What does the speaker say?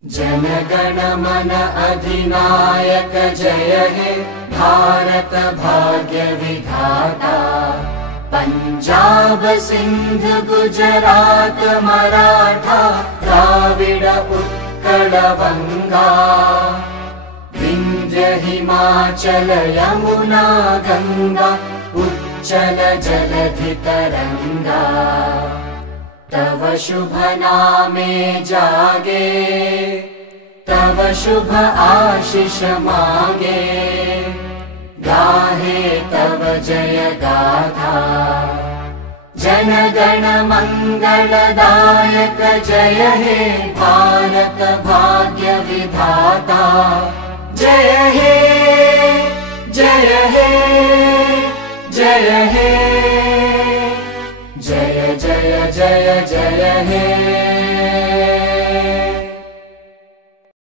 जनगण मन अधिनायक जय हे भारत भाग्य विधाता। पंजाब सिंध गुजरात मराठा द्राविड उत्कल बंगा। विंध्य हिमाचल यमुना गंगा उच्चल जलधि तरंगा। तव शुभ नामे जागे तव शुभ आशीष मागे। गाहे तव जय गाथा जनगण मंगलदायक जय हे भारत भाग्य विधाता। जय हे जय हे जय हे जय जय जय जय हे।